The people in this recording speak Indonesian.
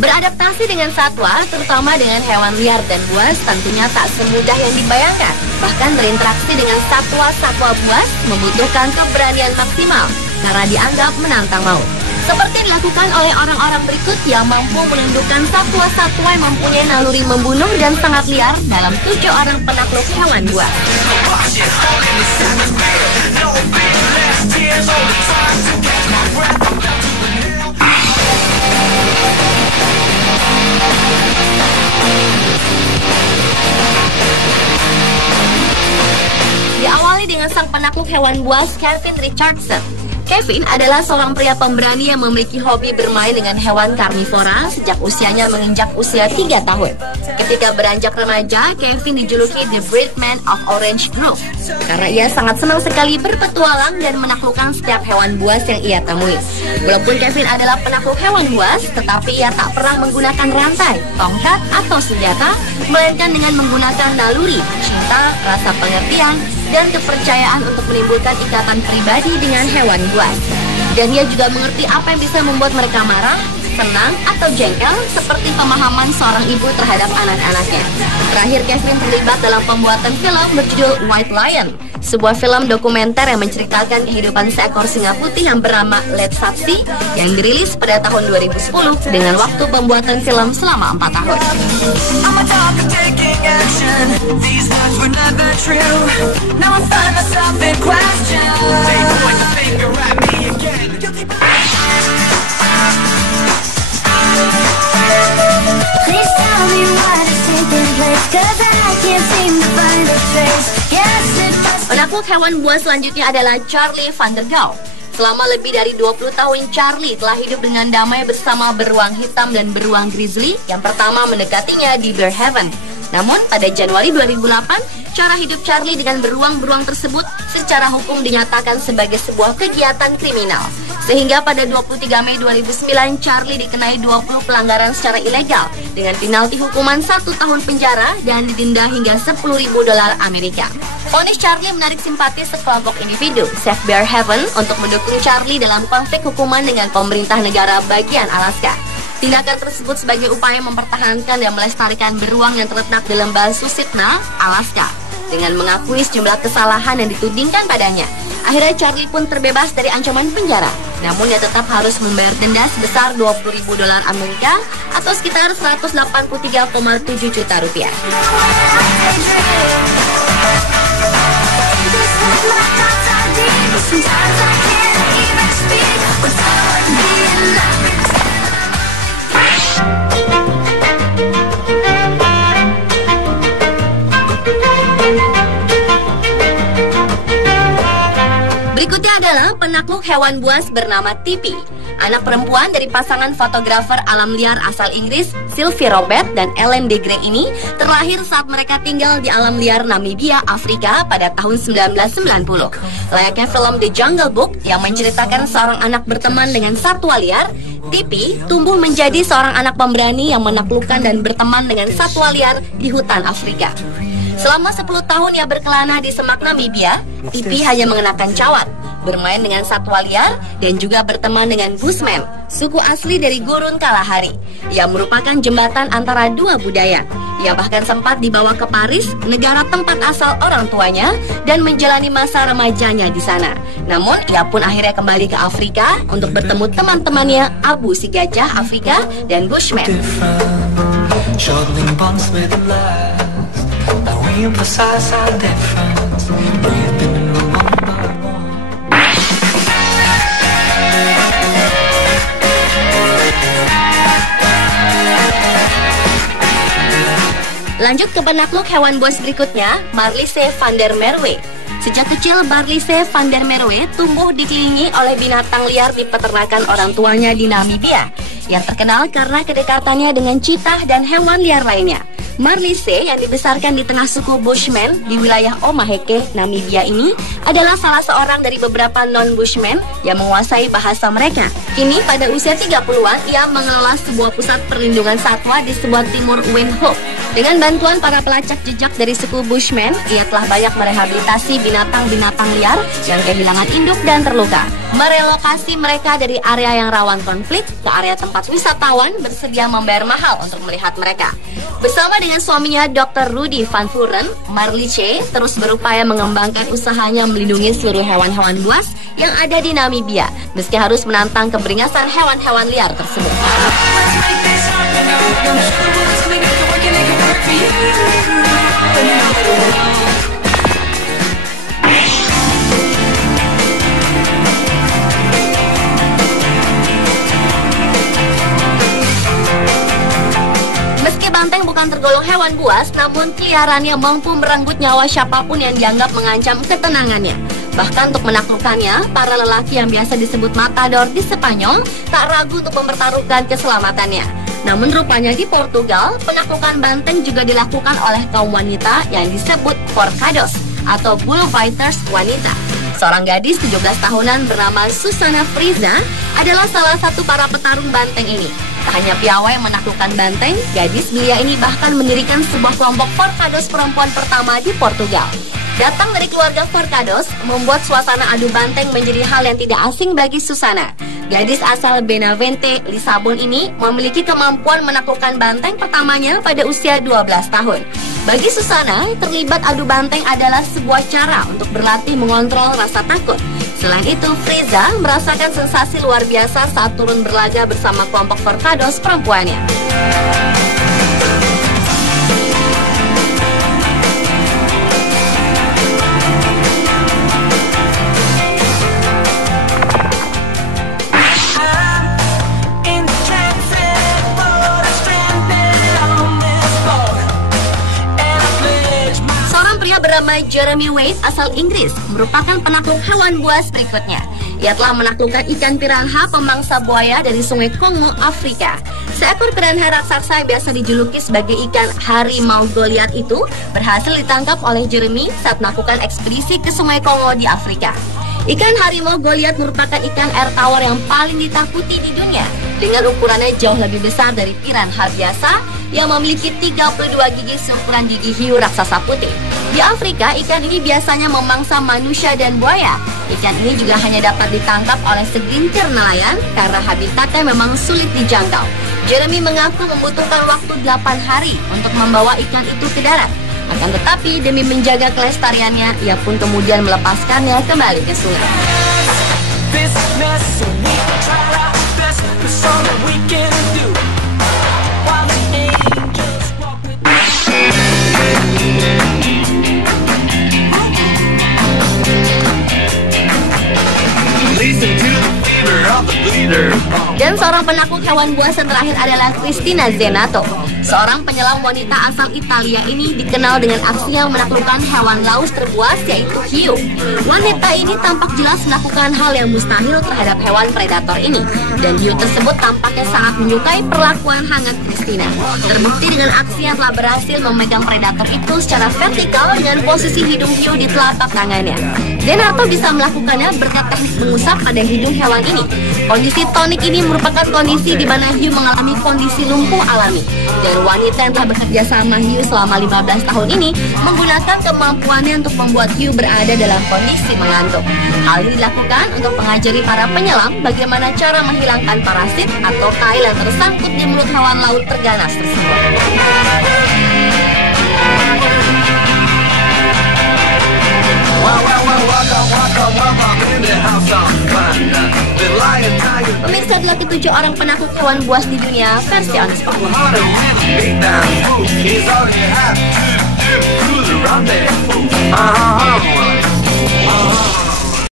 Beradaptasi dengan satwa, terutama dengan hewan liar dan buas, tentunya tak semudah yang dibayangkan. Bahkan berinteraksi dengan satwa-satwa buas membutuhkan keberanian maksimal karena dianggap menantang maut. Seperti dilakukan oleh orang-orang berikut yang mampu menundukkan satwa-satwa yang mempunyai naluri membunuh dan sangat liar dalam 7 orang penakluk hewan buas. Diawali dengan sang penakluk hewan buas, Kevin Richardson. Kevin adalah seorang pria pemberani yang memiliki hobi bermain dengan hewan karnivora sejak usianya menginjak usia 3 tahun. Ketika beranjak remaja, Kevin dijuluki The Breedman of Orange Grove karena ia sangat senang sekali berpetualang dan menaklukkan setiap hewan buas yang ia temui. Walaupun Kevin adalah penakluk hewan buas, tetapi ia tak pernah menggunakan rantai, tongkat, atau senjata, melainkan dengan menggunakan naluri, cinta, rasa pengertian, dan kepercayaan untuk menimbulkan ikatan pribadi dengan hewan buas. Dan ia juga mengerti apa yang bisa membuat mereka marah, senang, atau jengkel, seperti pemahaman seorang ibu terhadap anak-anaknya. Terakhir, Kevin terlibat dalam pembuatan film berjudul White Lion, sebuah film dokumenter yang menceritakan kehidupan seekor singa putih yang bernama Led Saksi yang dirilis pada tahun 2010 dengan waktu pembuatan film selama 4 tahun. Penakluk hewan buas selanjutnya adalah Charlie van der Gouw. Selama lebih dari 20 tahun, Charlie telah hidup dengan damai bersama beruang hitam dan beruang grizzly yang pertama mendekatinya di Bear Haven. Namun, pada Januari 2008, cara hidup Charlie dengan beruang-beruang tersebut secara hukum dinyatakan sebagai sebuah kegiatan kriminal. Sehingga pada 23 Mei 2009, Charlie dikenai 20 pelanggaran secara ilegal dengan penalti hukuman 1 tahun penjara dan didenda hingga $10.000 Amerika. Vonis Charlie menarik simpati sekelompok individu, Save Bear Haven, untuk mendukung Charlie dalam konflik hukuman dengan pemerintah negara bagian Alaska. Tindakan tersebut sebagai upaya mempertahankan dan melestarikan beruang yang terletak di lembah Susitna, Alaska. Dengan mengakui sejumlah kesalahan yang ditudingkan padanya, akhirnya Charlie pun terbebas dari ancaman penjara. Namun ia tetap harus membayar denda sebesar $20.000 Amerika atau sekitar 183,7 juta rupiah. Berikutnya adalah penakluk hewan buas bernama Tipi. Anak perempuan dari pasangan fotografer alam liar asal Inggris, Sylvie Robert dan Ellen DeGrey ini terlahir saat mereka tinggal di alam liar Namibia, Afrika pada tahun 1990. Layaknya film The Jungle Book yang menceritakan seorang anak berteman dengan satwa liar, Tipi tumbuh menjadi seorang anak pemberani yang menaklukkan dan berteman dengan satwa liar di hutan Afrika. Selama 10 tahun ia berkelana di semak Namibia, Tipi hanya mengenakan cawat, bermain dengan satwa liar, dan juga berteman dengan Bushman, suku asli dari gurun Kalahari. Ia merupakan jembatan antara dua budaya. Ia bahkan sempat dibawa ke Paris, negara tempat asal orang tuanya, dan menjalani masa remajanya di sana. Namun, ia pun akhirnya kembali ke Afrika untuk bertemu teman-temannya Abu si Gajah Afrika dan Bushman. Lanjut ke penakluk hewan buas berikutnya, Marlise van der Merwe. Sejak kecil, Marlise van der Merwe tumbuh dikelilingi oleh binatang liar di peternakan orang tuanya di Namibia, yang terkenal karena kedekatannya dengan cheetah dan hewan liar lainnya. Marlise yang dibesarkan di tengah suku Bushman di wilayah Omaheke, Namibia ini adalah salah seorang dari beberapa non-Bushman yang menguasai bahasa mereka. Kini pada usia 30-an, ia mengelola sebuah pusat perlindungan satwa di sebuah timur Windhoek. Dengan bantuan para pelacak jejak dari suku Bushman, ia telah banyak merehabilitasi binatang-binatang liar yang kehilangan induk dan terluka. merelokasi mereka dari area yang rawan konflik ke area tempat wisatawan bersedia membayar mahal untuk melihat mereka. Bersama dengan suaminya Dr. Rudy Van Vuren, Marlice terus berupaya mengembangkan usahanya melindungi seluruh hewan-hewan buas yang ada di Namibia, meski harus menantang keberingasan hewan-hewan liar tersebut. Meski banteng bukan tergolong hewan buas, namun peliharannya mampu merenggut nyawa siapapun yang dianggap mengancam ketenangannya. Bahkan untuk menaklukkannya, para lelaki yang biasa disebut matador di Spanyol tak ragu untuk mempertaruhkan keselamatannya. Namun rupanya di Portugal, penaklukan banteng juga dilakukan oleh kaum wanita yang disebut forcados atau bullfighters wanita. Seorang gadis 17 tahunan bernama Susana Friza adalah salah satu para petarung banteng ini. Tak hanya piawai menaklukkan banteng, gadis belia ini bahkan mendirikan sebuah kelompok forcados perempuan pertama di Portugal. Datang dari keluarga forcados membuat suasana adu banteng menjadi hal yang tidak asing bagi Susana. Gadis asal Benavente, Lisabon ini memiliki kemampuan menaklukkan banteng pertamanya pada usia 12 tahun. Bagi Susana, terlibat adu banteng adalah sebuah cara untuk berlatih mengontrol rasa takut. Selain itu, Friza merasakan sensasi luar biasa saat turun berlaga bersama kelompok forcados perempuannya. Bernama Jeremy Wade asal Inggris merupakan penakluk hewan buas berikutnya. Ia telah menaklukkan ikan piranha pemangsa buaya dari Sungai Kongo, Afrika. Seekor piranha raksasa yang biasa dijuluki sebagai ikan harimau Goliat itu berhasil ditangkap oleh Jeremy saat melakukan ekspedisi ke Sungai Kongo di Afrika. Ikan harimau Goliat merupakan ikan air tawar yang paling ditakuti di dunia. Dengan ukurannya jauh lebih besar dari piranha biasa yang memiliki 32 gigi seukuran gigi hiu raksasa putih. Di Afrika, ikan ini biasanya memangsa manusia dan buaya. Ikan ini juga hanya dapat ditangkap oleh segelintir nelayan karena habitatnya memang sulit dijangkau. Jeremy mengaku membutuhkan waktu 8 hari untuk membawa ikan itu ke darat. Akan tetapi, demi menjaga kelestariannya, ia pun kemudian melepaskannya kembali ke sungai. Dan seorang penakluk hewan buas yang terakhir adalah Cristina Zenato. Seorang penyelam wanita asal Italia ini dikenal dengan aksinya menaklukkan hewan laut terbuas yaitu hiu. Wanita ini tampak jelas melakukan hal yang mustahil terhadap hewan predator ini. Dan hiu tersebut tampaknya sangat menyukai perlakuan hangat Cristina. Terbukti dengan aksi yang telah berhasil memegang predator itu secara vertikal dengan posisi hidung hiu di telapak tangannya. Zenato bisa melakukannya berkat teknik mengusap pada hidung hewan ini. Kondisi tonik ini merupakan kondisi di mana hiu mengalami kondisi lumpuh alami. Dan wanita yang telah bekerja sama hiu selama 15 tahun ini menggunakan kemampuannya untuk membuat hiu berada dalam kondisi mengantuk. Hal ini dilakukan untuk mengajari para penyelam bagaimana cara menghilangkan parasit atau kail yang tersangkut di mulut hewan laut terganas tersebut. Pemirsa adalah ketujuh orang penakluk hewan buas di dunia versi on spot.